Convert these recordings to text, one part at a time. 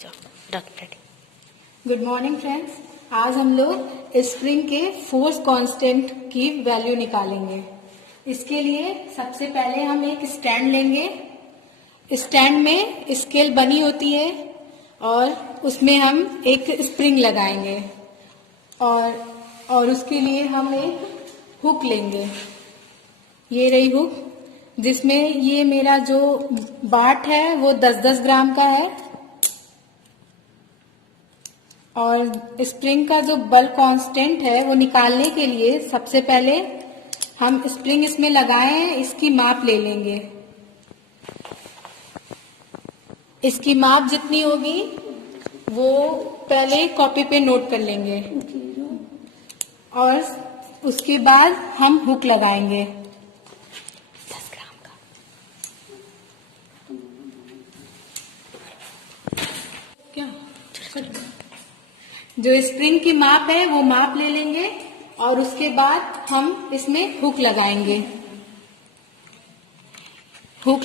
जाओ doctor. Good morning friends, आज हम लोग स्प्रिंग के फोर्स कांस्टेंट की वैल्यू निकालेंगे। इसके लिए सबसे पहले हम एक स्टैंड लेंगे। स्टैंड में स्केल बनी होती है और उसमें हम एक स्प्रिंग लगाएंगे और उसके लिए हम एक हुक लेंगे। ये रही हुक, जिसमें ये मेरा जो बाट है वो 10-10 ग्राम का है और स्प्रिंग का जो बल कांस्टेंट है वो निकालने के लिए सबसे पहले हम स्प्रिंग इसमें लगाए हैं, इसकी माप ले लेंगे। इसकी माप जितनी होगी वो पहले कॉपी पे नोट कर लेंगे और उसके बाद हम हुक लगाएंगे 10 ग्राम का। क्या जो स्प्रिंग की माप है वो माप ले लेंगे और उसके बाद हम इसमें हुक लगाएंगे। हुक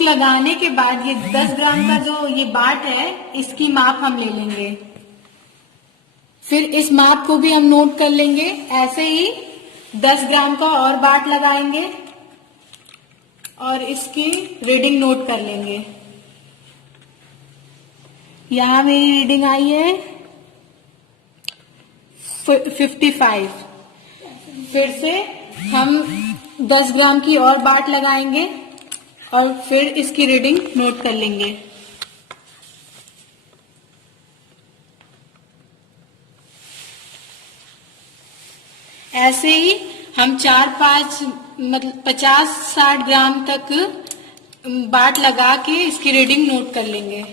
लगाने के बाद ये 10 ग्राम का जो ये बाट है इसकी माप हम ले लेंगे। फिर इस माप को भी हम नोट कर लेंगे। ऐसे ही 10 ग्राम का और बाट लगाएंगे और इसकी रीडिंग नोट कर लेंगे। यहाँ मेरी रीडिंग आई है 55। फिर से हम 10 ग्राम की और बाट लगाएंगे और फिर इसकी रीडिंग नोट कर लेंगे। ऐसे ही हम 4-5 मतलब 50-60 ग्राम तक बाट लगा के इसकी रीडिंग नोट कर लेंगे,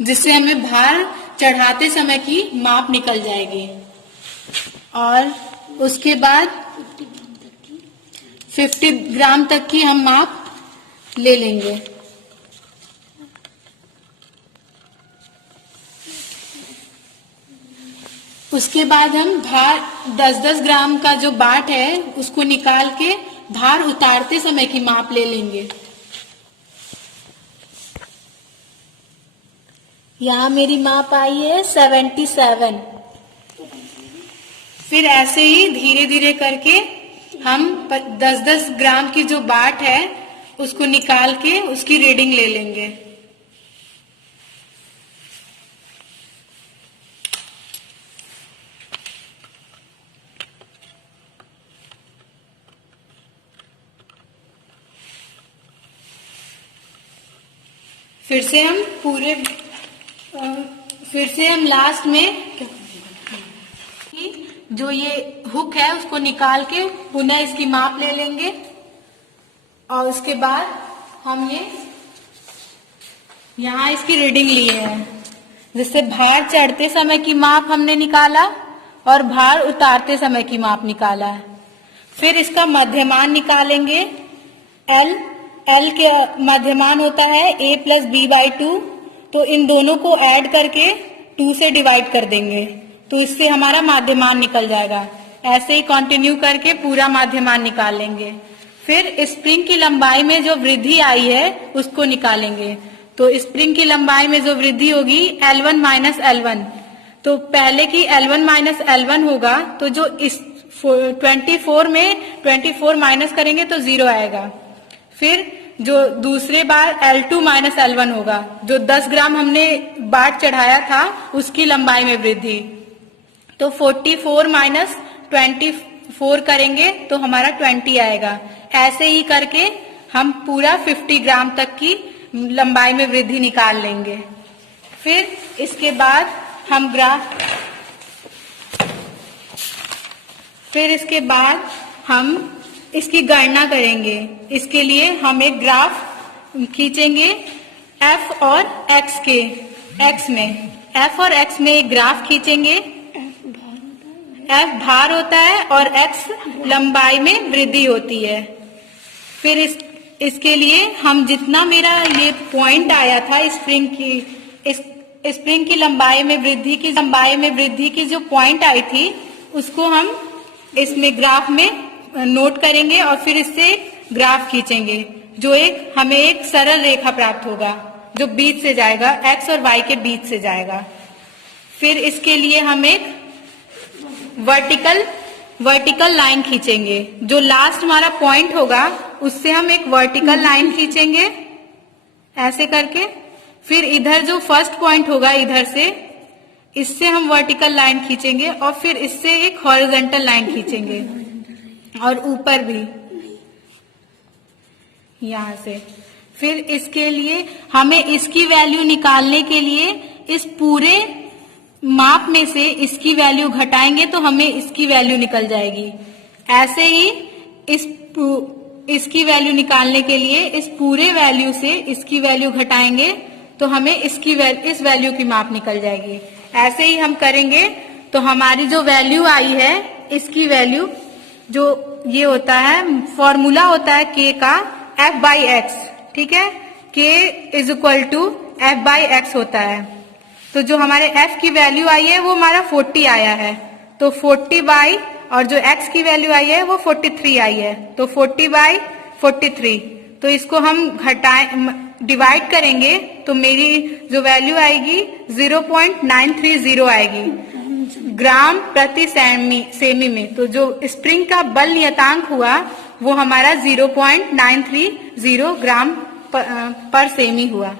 जिससे हमें भार चढ़ाते समय की माप निकल जाएगी। और उसके बाद 50 ग्राम तक की हम माप ले लेंगे। उसके बाद हम भार 10-10 ग्राम का जो बाट है उसको निकाल के भार उतारते समय की माप ले लेंगे। यहाँ मेरी माप आई है 77। फिर ऐसे ही धीरे धीरे करके हम 10-10 ग्राम की जो बाट है उसको निकाल के उसकी रीडिंग ले लेंगे। फिर से हम लास्ट में जो ये हुक है उसको निकाल के पुनः इसकी माप ले लेंगे और उसके बाद हम ये यहाँ इसकी रीडिंग लिए हैं, जिससे भार चढ़ते समय की माप हमने निकाला और भार उतारते समय की माप निकाला है। फिर इसका मध्यमान निकालेंगे। एल के मध्यमान होता है a + b/2, तो इन दोनों को ऐड करके 2 से डिवाइड कर देंगे तो इससे हमारा माध्यमान निकल जाएगा। ऐसे ही कंटिन्यू करके पूरा माध्यमान निकाल लेंगे। फिर स्प्रिंग की लंबाई में जो वृद्धि आई है उसको निकालेंगे। तो स्प्रिंग की लंबाई में जो वृद्धि होगी L1 - L1, तो पहले की L1 - L1 होगा, तो जो इस 24 में 24 माइनस करेंगे तो 0 आएगा। फिर जो दूसरे बार L2 - L1 होगा, जो 10 ग्राम हमने बाट चढ़ाया था उसकी लंबाई में वृद्धि, तो 44 - 24 करेंगे तो हमारा 20 आएगा। ऐसे ही करके हम पूरा 50 ग्राम तक की लंबाई में वृद्धि निकाल लेंगे। फिर इसके बाद हम इसकी गणना करेंगे। इसके लिए हम एक ग्राफ खींचेंगे F और X के। F और X में एक ग्राफ खींचेंगे। F भार होता है और X लंबाई में वृद्धि होती है। फिर इसके लिए हम जितना मेरा ये पॉइंट आया था स्प्रिंग की लंबाई में वृद्धि की जो पॉइंट आई थी उसको हम इसमें ग्राफ में नोट करेंगे और फिर इससे ग्राफ खींचेंगे। जो हमें एक सरल रेखा प्राप्त होगा जो बीच से जाएगा, x और y के बीच से जाएगा। फिर इसके लिए हम एक वर्टिकल लाइन खींचेंगे। जो लास्ट हमारा पॉइंट होगा उससे हम एक वर्टिकल लाइन खींचेंगे ऐसे करके। फिर इधर जो फर्स्ट पॉइंट होगा इधर से, इससे हम वर्टिकल लाइन खींचेंगे और फिर इससे एक हॉरिजॉन्टल लाइन खींचेंगे और ऊपर भी यहां से। फिर इसके लिए हमें इसकी वैल्यू निकालने के लिए इस पूरे माप में से इसकी वैल्यू घटाएंगे तो हमें इसकी वैल्यू निकल जाएगी। ऐसे ही इसकी वैल्यू निकालने के लिए इस पूरे वैल्यू से इसकी वैल्यू घटाएंगे तो हमें इस वैल्यू की माप निकल जाएगी। ऐसे ही हम करेंगे तो हमारी जो वैल्यू आई है, इसकी वैल्यू जो ये होता है, फॉर्मूला होता है k का f/x, ठीक है। k = f/x होता है। तो जो हमारे f की वैल्यू आई है वो हमारा 40 आया है, तो 40 और जो x की वैल्यू आई है वो 43 आई है, तो 40/43। तो इसको हम डिवाइड करेंगे तो मेरी जो वैल्यू आएगी 0.930 आएगी ग्राम प्रति सेमी में। तो जो स्प्रिंग का बल नियतांक हुआ वो हमारा 0.930 ग्राम पर सेमी हुआ।